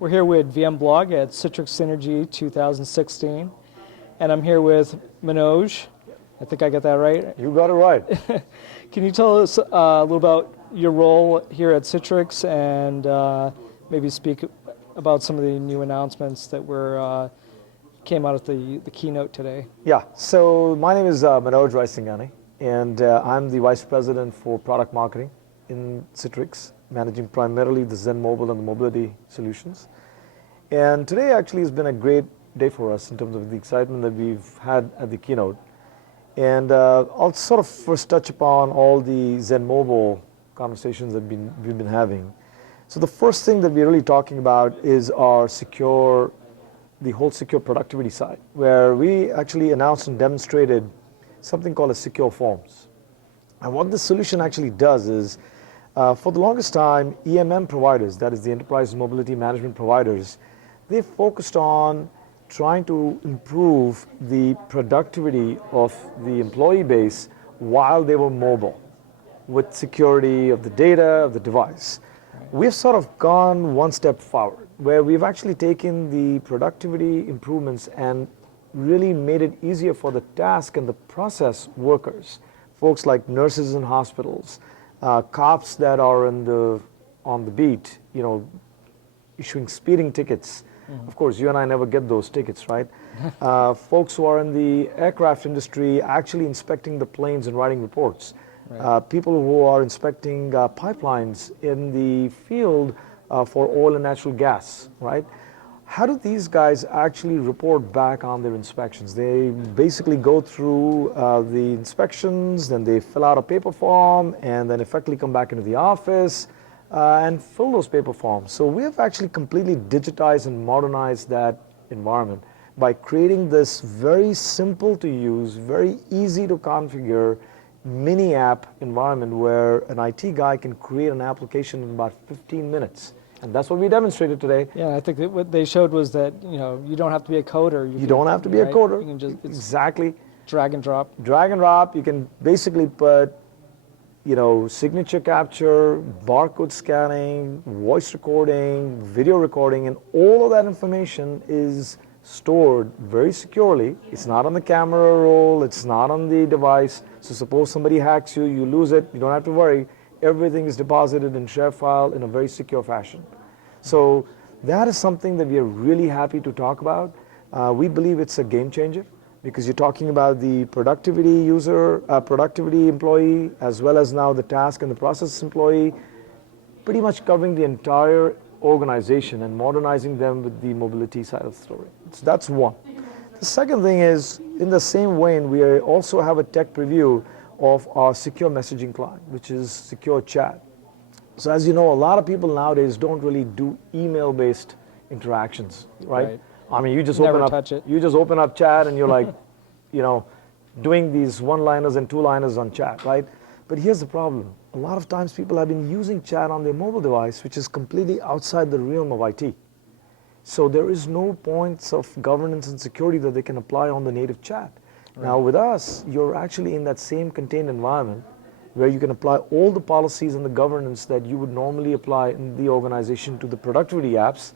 We're here with VMBlog at Citrix Synergy 2016, and I'm here with Manoj. I think I got that right. You got it right. Can you tell us a little about your role here at Citrix and maybe speak about some of the new announcements that came out at the keynote today? Yeah, so my name is Manoj Raisinghani, and I'm the Vice President for Product Marketing in Citrix, managing primarily the Zen Mobile and the mobility solutions. And today actually has been a great day for us in terms of the excitement that we've had at the keynote. And I'll sort of first touch upon all the Zen Mobile conversations that we've been having. So the first thing that we're really talking about is the whole secure productivity side, where we actually announced and demonstrated something called a secure forms. And what this solution actually does is, for the longest time, EMM providers, that is the enterprise mobility management providers, they focused on trying to improve the productivity of the employee base while they were mobile with security of the data of the device. We've sort of gone one step forward, where we've actually taken the productivity improvements and really made it easier for the task and the process workers, folks like nurses in hospitals, cops that are on the beat, issuing speeding tickets. Mm-hmm. Of course, you and I never get those tickets, right? Folks who are in the aircraft industry actually inspecting the planes and writing reports. Right. People who are inspecting pipelines in the field for oil and natural gas, right? How do these guys actually report back on their inspections? They basically go through the inspections, then they fill out a paper form, and then effectively come back into the office and fill those paper forms. So we have actually completely digitized and modernized that environment by creating this very simple to use, very easy to configure mini app environment where an IT guy can create an application in about 15 minutes. And that's what we demonstrated today. Yeah, I think that what they showed was that you don't have to be a coder. You don't have to be a coder. You can just exactly drag and drop. Drag and drop. You can basically put signature capture, barcode scanning, voice recording, video recording, and all of that information is stored very securely. It's not on the camera roll. It's not on the device. So suppose somebody hacks you, you lose it. You don't have to worry. Everything is deposited in share file in a very secure fashion. So that is something that we are really happy to talk about. We believe it's a game changer because you're talking about the productivity user, productivity employee, as well as now the task and the process employee, pretty much covering the entire organization and modernizing them with the mobility side of the story. So that's one. The second thing is, in the same vein, we also have a tech preview of our secure messaging client, which is secure chat. So as you know, a lot of people nowadays don't really do email-based interactions, right? I mean, you just open up chat and you're like, doing these one-liners and two-liners on chat, right? But here's the problem. A lot of times people have been using chat on their mobile device, which is completely outside the realm of IT. So there is no points of governance and security that they can apply on the native chat. Right. Now with us, you're actually in that same contained environment where you can apply all the policies and the governance that you would normally apply in the organization to the productivity apps.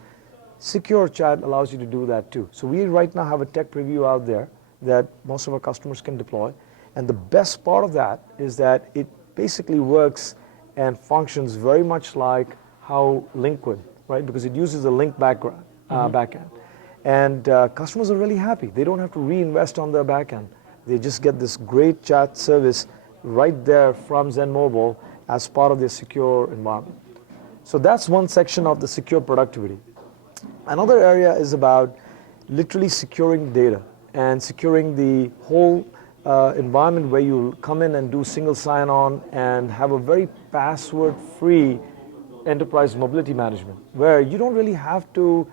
Secure chat allows you to do that too. So we right now have a tech preview out there that most of our customers can deploy. And the best part of that is that it basically works and functions very much like how Link would, right? Because it uses a Link backend. And customers are really happy. They don't have to reinvest on their backend. They just get this great chat service right there from Zen Mobile as part of their secure environment. So that's one section of the secure productivity. Another area is about literally securing data and securing the whole environment where you come in and do single sign-on and have a very password-free enterprise mobility management, where you don't really have to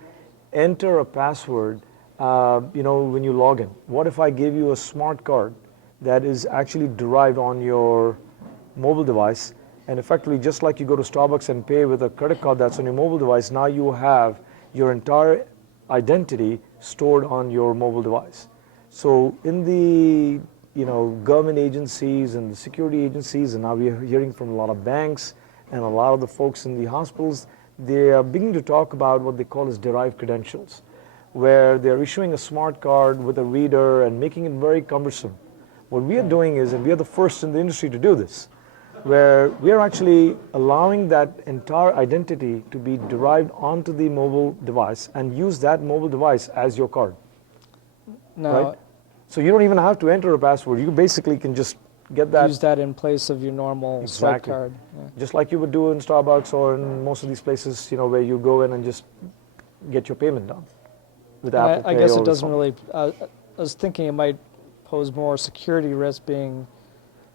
enter a password when you log in. What if I gave you a smart card that is actually derived on your mobile device, and effectively just like you go to Starbucks and pay with a credit card that's on your mobile device, now you have your entire identity stored on your mobile device. So in the government agencies and the security agencies, and now we are hearing from a lot of banks and a lot of the folks in the hospitals, they are beginning to talk about what they call as derived credentials, where they're issuing a smart card with a reader and making it very cumbersome. What we are doing is, and we are the first in the industry to do this, where we are actually allowing that entire identity to be derived onto the mobile device and use that mobile device as your card. Now, Right? So you don't even have to enter a password. You basically can just get that use that in place of your normal swipe Exactly. card. Yeah. just like you would do in Starbucks or in most of these places, where you go in and just get your payment done with Apple I Pay guess or it with doesn't phone. really. I was thinking it might pose more security risk being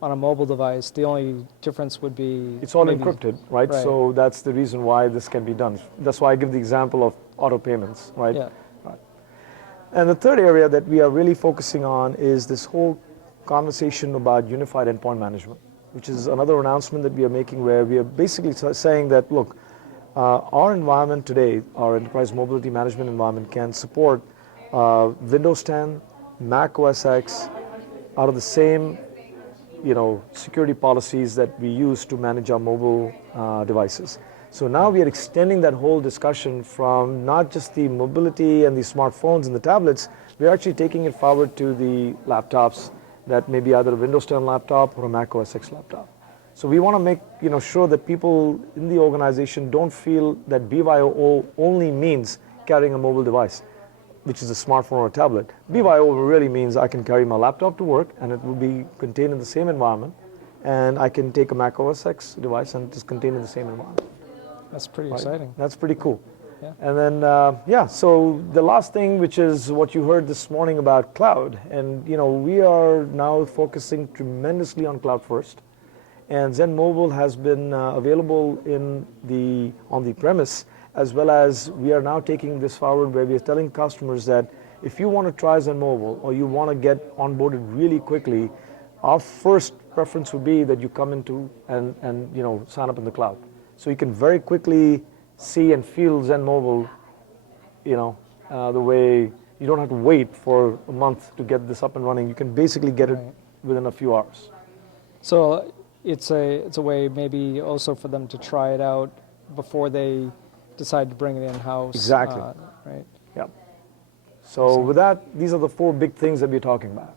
on a mobile device. The only difference would be It's all maybe- encrypted, right? Right. So that's the reason why this can be done. That's why I give the example of auto payments, right? Yeah. And the third area that we are really focusing on is this whole conversation about unified endpoint management, which is another announcement that we are making, where we are basically saying that, look, our environment today, our enterprise mobility management environment, can support Windows 10, Mac OS X out of the same security policies that we use to manage our mobile devices. So now we are extending that whole discussion from not just the mobility and the smartphones and the tablets, we're actually taking it forward to the laptops that may be either a Windows 10 laptop or a Mac OS X laptop. So we want to make sure that people in the organization don't feel that BYO only means carrying a mobile device, which is a smartphone or a tablet. BYO really means I can carry my laptop to work and it will be contained in the same environment, and I can take a Mac OS X device and it is contained in the same environment. That's pretty Right? exciting. That's pretty cool. Yeah. And then, so the last thing, which is what you heard this morning about cloud, and we are now focusing tremendously on cloud first. And Zen Mobile has been available on the premise, as well as we are now taking this forward, where we are telling customers that if you want to try Zen Mobile or you want to get onboarded really quickly, our first preference would be that you come into and sign up in the cloud. So you can very quickly see and feel Zen Mobile, the way you don't have to wait for a month to get this up and running. You can basically get it Right. within a few hours. So it's a way maybe also for them to try it out before they decide to bring it in-house. Exactly. Right. Yep. So with that, these are the four big things that we're talking about.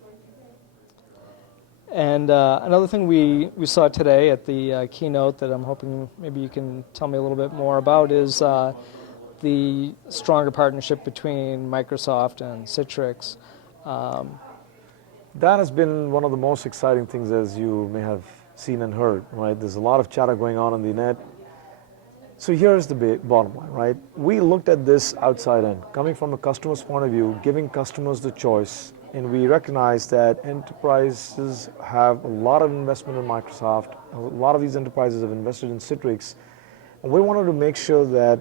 And another thing we saw today at the keynote that I'm hoping maybe you can tell me a little bit more about is the stronger partnership between Microsoft and Citrix. That has been one of the most exciting things, as you may have seen and heard, right? There's a lot of chatter going on the net. So here's the bottom line, right? We looked at this outside in, coming from a customer's point of view, giving customers the choice, and we recognize that enterprises have a lot of investment in Microsoft. A lot of these enterprises have invested in Citrix, and we wanted to make sure that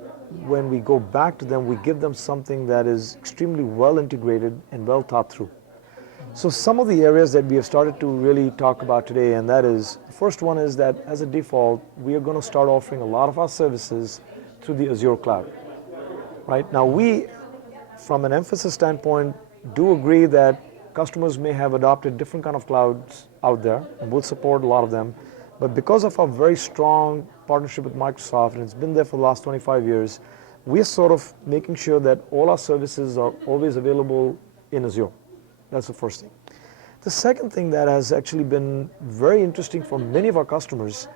when we go back to them, we give them something that is extremely well integrated and well thought through. So some of the areas that we have started to really talk about today, and that is, the first one is that as a default, we are going to start offering a lot of our services through the Azure cloud. Right? Now we, from an emphasis standpoint, do agree that customers may have adopted different kind of clouds out there, and we'll support a lot of them. But because of our very strong partnership with Microsoft, and it's been there for the last 25 years, we're sort of making sure that all our services are always available in Azure. That's the first thing. The second thing that has actually been very interesting for many of our customers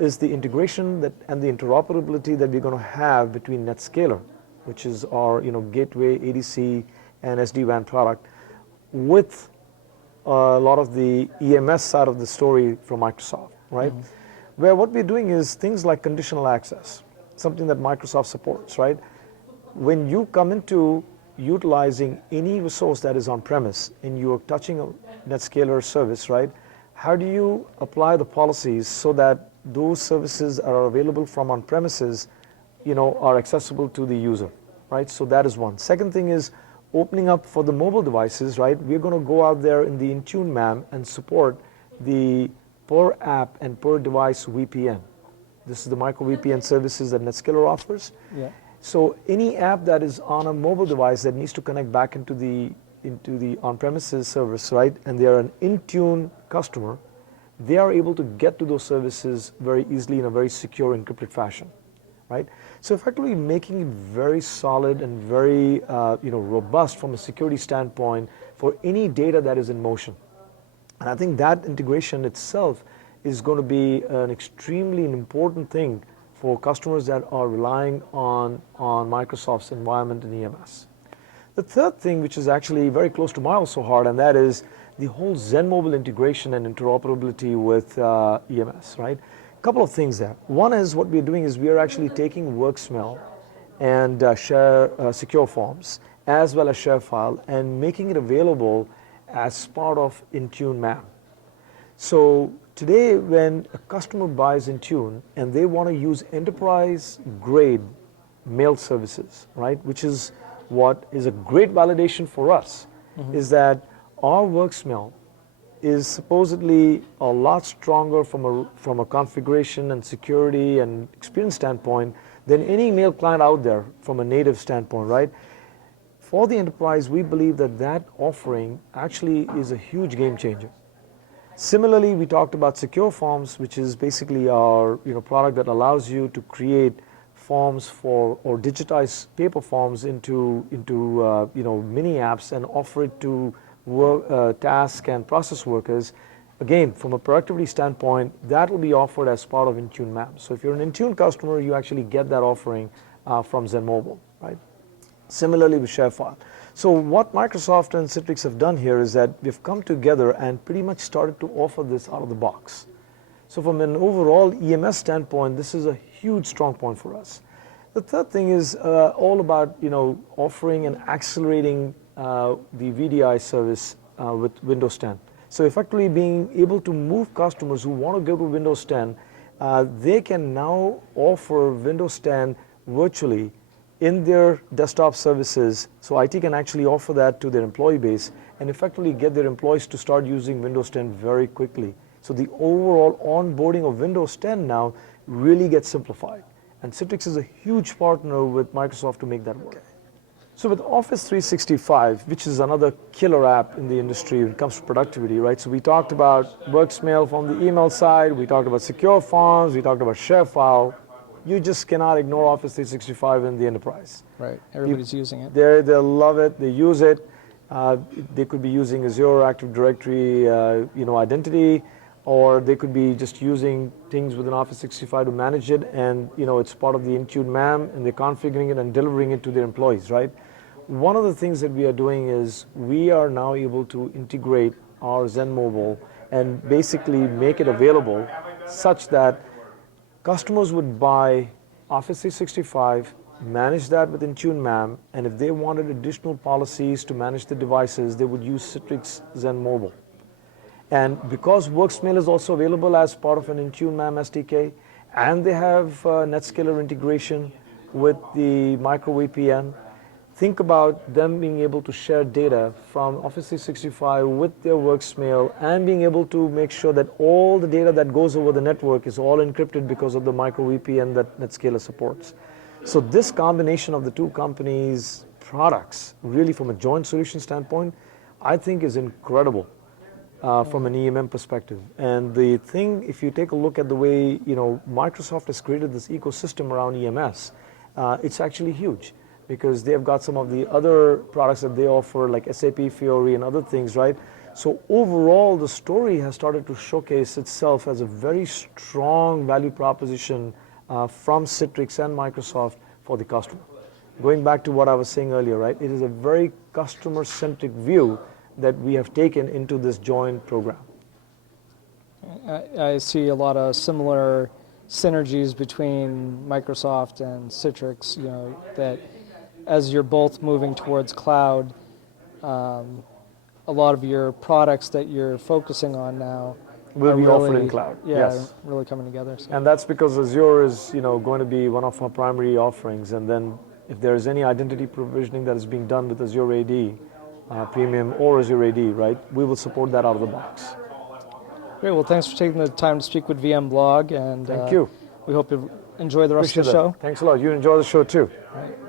is the integration and the interoperability that we're going to have between NetScaler, which is our gateway, ADC, and SD-WAN product, with a lot of the EMS side of the story from Microsoft, right? Mm-hmm. Where what we're doing is things like conditional access, something that Microsoft supports, right? When you come into utilizing any resource that is on premise and you're touching a NetScaler service, right? How do you apply the policies so that those services that are available from on premises, are accessible to the user, right? So that is one. Second thing is opening up for the mobile devices, right? We're going to go out there in the Intune MAM and support the per app and per device VPN. This is the micro VPN services that NetScaler offers. Yeah. So any app that is on a mobile device that needs to connect back into the on-premises service, right, and they are an Intune customer, they are able to get to those services very easily in a very secure, encrypted fashion. right? So effectively making it very solid and very robust from a security standpoint for any data that is in motion. And I think that integration itself is going to be an extremely important thing for customers that are relying on Microsoft's environment in EMS. The third thing, which is actually very close to my also heart, and that is the whole ZenMobile integration and interoperability with EMS, right? A couple of things there. One is what we're doing is we are actually taking WorkSmell and share secure forms as well as ShareFile and making it available as part of Intune MAM. So today when a customer buys Intune and they want to use enterprise grade mail services, right, which is what is a great validation for us, is that our WorkSmell is supposedly a lot stronger from a configuration and security and experience standpoint than any mail client out there from a native standpoint, right? For the enterprise, we believe that that offering actually is a huge game changer. Similarly, we talked about secure forms, which is basically our product that allows you to create forms for or digitize paper forms into mini apps and offer it to task and process workers. Again, from a productivity standpoint, that will be offered as part of Intune MAM. So if you're an Intune customer, you actually get that offering from ZenMobile, right? Similarly with ShareFile. So what Microsoft and Citrix have done here is that we've come together and pretty much started to offer this out of the box. So from an overall EMS standpoint, this is a huge strong point for us. The third thing is all about offering and accelerating the VDI service with Windows 10. So effectively being able to move customers who want to go to Windows 10, they can now offer Windows 10 virtually in their desktop services. So IT can actually offer that to their employee base and effectively get their employees to start using Windows 10 very quickly. So the overall onboarding of Windows 10 now really gets simplified. And Citrix is a huge partner with Microsoft to make that work. So with Office 365, which is another killer app in the industry when it comes to productivity, right? So we talked about WorkSmail from the email side, we talked about secure forms, we talked about ShareFile. You just cannot ignore Office 365 in the enterprise. Right, everybody's using it. They love it, they use it. They could be using Azure Active Directory identity, or they could be just using things within Office 365 to manage it, and it's part of the Intune MAM, and they're configuring it and delivering it to their employees, right? One of the things that we are doing is we are now able to integrate our ZenMobile and basically make it available such that customers would buy Office 365, manage that with Intune MAM, and if they wanted additional policies to manage the devices, they would use Citrix ZenMobile. And because WorkSmail is also available as part of an Intune MAM SDK, and they have NetScaler integration with the micro VPN, think about them being able to share data from Office 365 with their WorkSmail and being able to make sure that all the data that goes over the network is all encrypted because of the micro VPN that NetScaler supports. So this combination of the two companies' products, really from a joint solution standpoint, I think is incredible from an EMM perspective. And the thing, if you take a look at the way Microsoft has created this ecosystem around EMS, it's actually huge, because they've got some of the other products that they offer, like SAP Fiori and other things, right? So overall, the story has started to showcase itself as a very strong value proposition from Citrix and Microsoft for the customer. Going back to what I was saying earlier, right? It is a very customer-centric view that we have taken into this joint program. I see a lot of similar synergies between Microsoft and Citrix, that as you're both moving towards cloud, a lot of your products that you're focusing on now will be really, offered in cloud. Yeah, Yes. really coming together. So. And that's because Azure is going to be one of our primary offerings, and then if there is any identity provisioning that is being done with Azure AD, Premium or Azure AD, right, we will support that out of the box. Great, well thanks for taking the time to speak with VMBlog, and Thank you. we hope you enjoy the rest of the show. Thanks a lot. You enjoy the show too. Right.